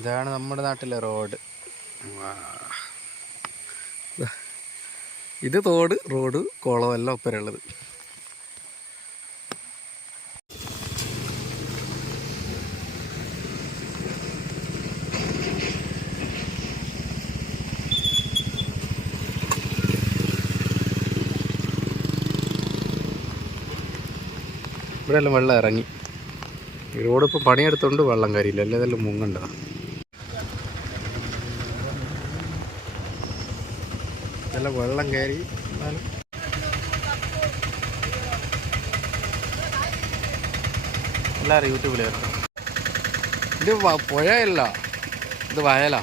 ഇതാണ് നമ്മുടെ നാട്ടിലെ റോഡ്. ഇത് തോട്, റോഡ്, കുളം എല്ലാം ഒപ്പരമുള്ളത്. ഇവിടെ എല്ലാം വെള്ളം ഇറങ്ങി. ഈ റോഡ് ഇപ്പോൾ പണിയെടുത്തോണ്ട് വെള്ളം കയറിയില്ല, അല്ലേ ഇതെല്ലാം മുങ്ങണ്ടതാണ്. ഇതെല്ലാം വെള്ളം കയറി. എന്നാലും എല്ലാവരും യൂട്യൂബിൽ കേട്ടോ. ഇത് പുഴയല്ല, ഇത് വയലാ.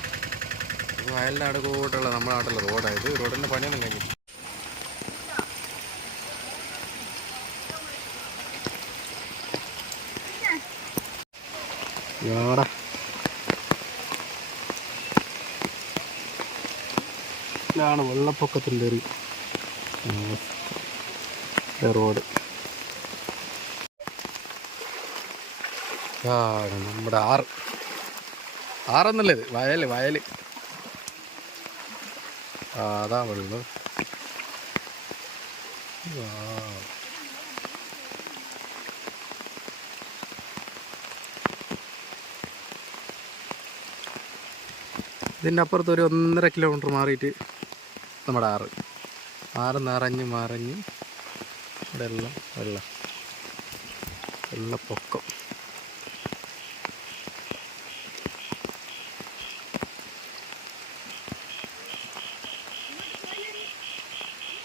ഇത് വയലിൻ്റെ അടുക്കൂട്ടുള്ള നമ്മുടെ നാട്ടിലെ റോഡായത്. റോഡിൻ്റെ പണിയൊന്നും കഴിഞ്ഞു. ഇതാണ് വെള്ളപ്പൊക്കത്തിൻ്റെ ഒരു റോഡ്. ഇതാണ് നമ്മുടെ ആറെന്നല്ലേ ഇത്? വയൽ. അതാ വെള്ളം. ഇതിൻ്റെ അപ്പുറത്ത് ഒരു 1.5 കിലോമീറ്റർ മാറിയിട്ട് നമ്മുടെ ആറ് നിറഞ്ഞ് ഇവിടെ എല്ലാം വെള്ളപ്പൊക്കം.